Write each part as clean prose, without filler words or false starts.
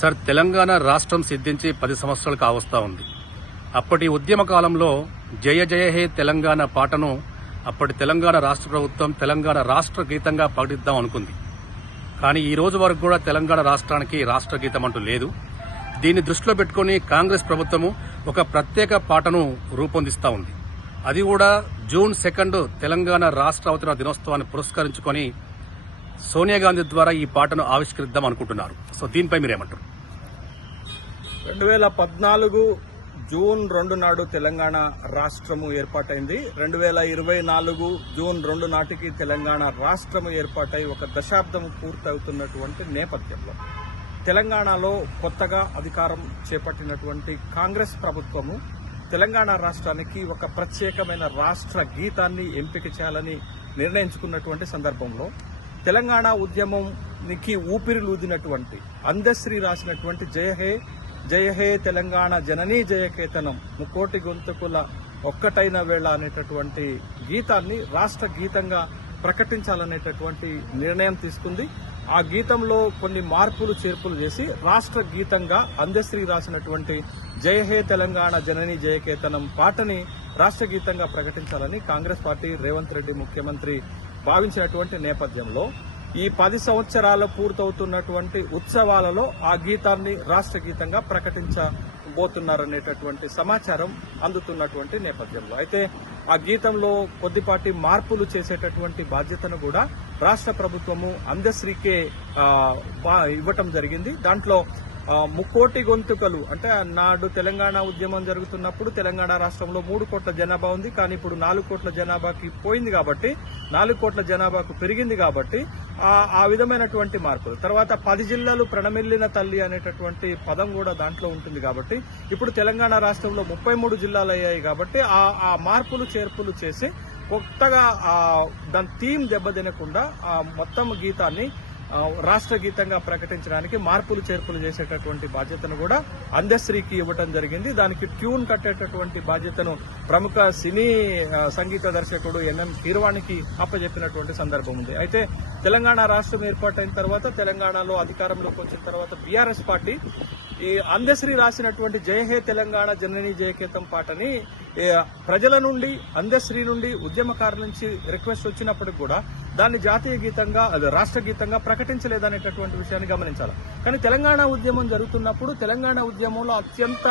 Sir, Telangana రాష్ట్రం సిద్ధించి 10 సంవత్సరాలు కావస్తా ఉంది. అప్పటి ఉద్యమ కాలంలో జయ జయ హే తెలంగాణ పాటను అప్పటి తెలంగాణ రాష్ట్ర ప్రభుత్వం తెలంగాణ రాష్ట్ర గీతంగా ప్రకటిద్దాం అనుకుంది. కానీ ఈ రోజు వరకు కూడా తెలంగాణ రాష్ట్రానికి రాష్ట్ర గీతం అంటూ లేదు. దీన్ని దృష్టిలో పెట్టుకుని కాంగ్రెస్ ప్రభుత్వము ఒక ప్రత్యేక పాటను రూపొందిస్తా ఉంది. అది కూడా జూన్ 2 తెలంగాణ రాష్ట్ర అవతరణ దినోత్సవాన్ని పురస్కరించుకొని సోనియా గాంధీ ద్వారా ఈ పాటను ఆవిష్కరిద్దాం అనుకుంటున్నారు. సో దీనిపై మీరేమంటారు? 2014 జూన్ 2 నాడు తెలంగాణ రాష్ట్రము ఏర్పాటైంది. 2024 జూన్ 2 నాటికి తెలంగాణ రాష్ట్రము ఏర్పాటై ఒక దశాబ్దం పూర్తవుతున్నటువంటి నేపథ్యంలో తెలంగాణలో కొత్తగా అధికారం చేపట్టినటువంటి కాంగ్రెస్ ప్రభుత్వము తెలంగాణ రాష్ట్రానికి ఒక ప్రత్యేకమైన రాష్ట్ర గీతాన్ని ఎంపిక చేయాలని నిర్ణయించుకున్నటువంటి సందర్భంలో తెలంగాణ ఉద్యమానికి ఊపిరిలూదినటువంటి అందశ్రీ రాసినటువంటి జయ హే తెలంగాణ జననీ జయకేతనం ముక్కోటి గొంతుకుల ఒక్కటైన వేళ అనేటటువంటి గీతాన్ని రాష్ట్ర గీతంగా ప్రకటించాలనేటటువంటి నిర్ణయం తీసుకుంది. ఆ గీతంలో కొన్ని మార్పులు చేర్పులు చేసి రాష్ట్ర గీతంగా అందశ్రీ రాసినటువంటి జయ హే తెలంగాణ జననీ జయకేతనం పాటని రాష్ట్ర గీతంగా ప్రకటించాలని కాంగ్రెస్ పార్టీ రేవంత్ రెడ్డి ముఖ్యమంత్రి భావించినటువంటి నేపథ్యంలో ఈ 10 సంవత్సరాలు పూర్తవుతున్నటువంటి ఉత్సవాలలో ఆ గీతాన్ని రాష్ట్ర గీతంగా ప్రకటించబోతున్నారనేటటువంటి సమాచారం అందుతున్నటువంటి నేపథ్యంలో అయితే ఆ గీతంలో కొద్దిపాటి మార్పులు చేసేటటువంటి బాధ్యతను కూడా రాష్ట్ర ప్రభుత్వము అందశ్రీకే ఇవ్వటం జరిగింది. దాంట్లో ముక్కోటి గొంతుకలు అంటే నాడు తెలంగాణ ఉద్యమం జరుగుతున్నప్పుడు తెలంగాణ రాష్ట్రంలో 3 కోట్ల జనాభా ఉంది. కానీ ఇప్పుడు 4 కోట్ల జనాభాకి పోయింది కాబట్టి 4 కోట్ల జనాభాకు పెరిగింది కాబట్టి ఆ విధమైనటువంటి మార్పులు. తర్వాత 10 జిల్లాలు ప్రణమిల్లిన తల్లి అనేటటువంటి పదం కూడా దాంట్లో ఉంటుంది కాబట్టి ఇప్పుడు తెలంగాణ రాష్ట్రంలో 33 జిల్లాలు అయ్యాయి కాబట్టి ఆ మార్పులు చేర్పులు చేసి కొత్తగా దాని థీమ్ దెబ్బతినకుండా మొత్తం గీతాన్ని రాష్ట్ర గీతంగా ప్రకటించడానికి మార్పులు చేర్పులు చేసేటటువంటి బాధ్యతను కూడా అందశ్రీకి ఇవ్వడం జరిగింది. దానికి ట్యూన్ కట్టేటటువంటి బాధ్యతను ప్రముఖ సినీ సంగీత దర్శకుడు ఎన్ఎం కీరవాణికి అప్పచెప్పినటువంటి సందర్భం ఉంది. అయితే తెలంగాణ రాష్ట్రం ఏర్పాటైన తర్వాత తెలంగాణలో అధికారంలోకి వచ్చిన తర్వాత బీఆర్ఎస్ పార్టీ ఈ అందశ్రీ రాసినటువంటి జయ హే తెలంగాణ జననీ జయకేతం పాటని ప్రజల నుండి అందశ్రీ నుండి ఉద్యమకారుల నుంచి రిక్వెస్ట్ వచ్చినప్పటికి కూడా దాన్ని జాతీయ గీతంగా రాష్ట్ర గీతంగా ప్రకటించలేదనేటటువంటి విషయాన్ని గమనించాలి. కానీ తెలంగాణ ఉద్యమం జరుగుతున్నప్పుడు తెలంగాణ ఉద్యమంలో అత్యంత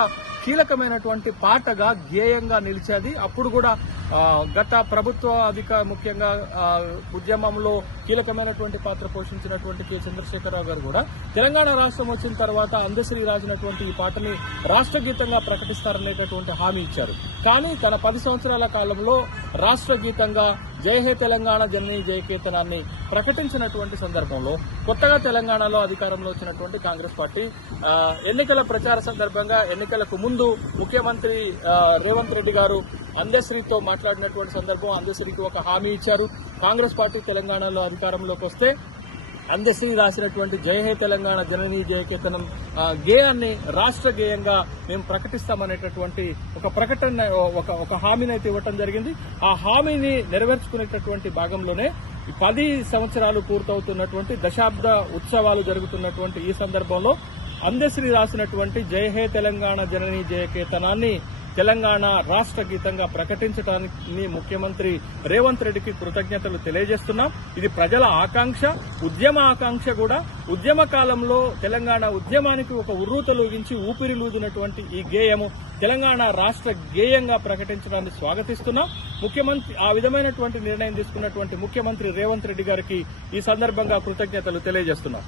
కీలకమైనటువంటి పాటగా గేయంగా నిలిచేది. అప్పుడు కూడా గత ప్రభుత్వ ముఖ్యంగా ఉద్యమంలో కీలకమైనటువంటి పాత్ర పోషించినటువంటి కె చంద్రశేఖరరావు గారు కూడా తెలంగాణ రాష్ట్రం వచ్చిన తర్వాత అందశ్రీ రాసినటువంటి ఈ పాటని రాష్ట్ర గీతంగా ప్రకటిస్తారనేటటువంటి హామీ ఇచ్చారు. కానీ తన 10 సంవత్సరాల కాలంలో రాష్ట్ర గీతంగా జయ హే తెలంగాణ జననీ జయకేతనాన్ని ప్రకటించినటువంటి సందర్భంలో కొత్తగా తెలంగాణలో అధికారంలో వచ్చినటువంటి కాంగ్రెస్ పార్టీ ఎన్నికల ప్రచార సందర్భంగా ఎన్నికలకు ముందు ముఖ్యమంత్రి రేవంత్ రెడ్డి గారు అందశ్రీతో మాట్లాడినటువంటి సందర్భం అందశ్రీకి ఒక హామీ ఇచ్చారు. కాంగ్రెస్ పార్టీ తెలంగాణలో అధికారంలోకి వస్తే అందశ్రీ రాసినటువంటి జయ హే తెలంగాణ జననీ జయకేతనం గేయాన్ని రాష్ట్ర గేయంగా మేము ప్రకటిస్తామనేటటువంటి ఒక ప్రకటన ఒక హామీని అయితే ఇవ్వటం జరిగింది. ఆ హామీని నెరవేర్చుకునేటటువంటి భాగంలోనే 10 సంవత్సరాలు పూర్తవుతున్నటువంటి దశాబ్ద ఉత్సవాలు జరుగుతున్నటువంటి ఈ సందర్భంలో అందశ్రీ రాసినటువంటి జయ హే తెలంగాణ జననీ జయకేతనాన్ని తెలంగాణ రాష్ట్ర గీతంగా ప్రకటించడానికి ముఖ్యమంత్రి రేవంత్ రెడ్డికి కృతజ్ఞతలు తెలియజేస్తున్నాం. ఇది ప్రజల ఆకాంక్ష, ఉద్యమ ఆకాంక్ష కూడా. ఉద్యమ కాలంలో తెలంగాణ ఉద్యమానికి ఒక ఉర్రూతలూగించి ఊపిరిలూదినటువంటి ఈ గేయము తెలంగాణ రాష్ట్ర గేయంగా ప్రకటించడాన్ని స్వాగతిస్తున్నాం. ముఖ్యమంత్రి ఆ విధమైనటువంటి నిర్ణయం తీసుకున్నటువంటి ముఖ్యమంత్రి రేవంత్ రెడ్డి గారికి ఈ సందర్భంగా కృతజ్ఞతలు తెలియజేస్తున్నాం.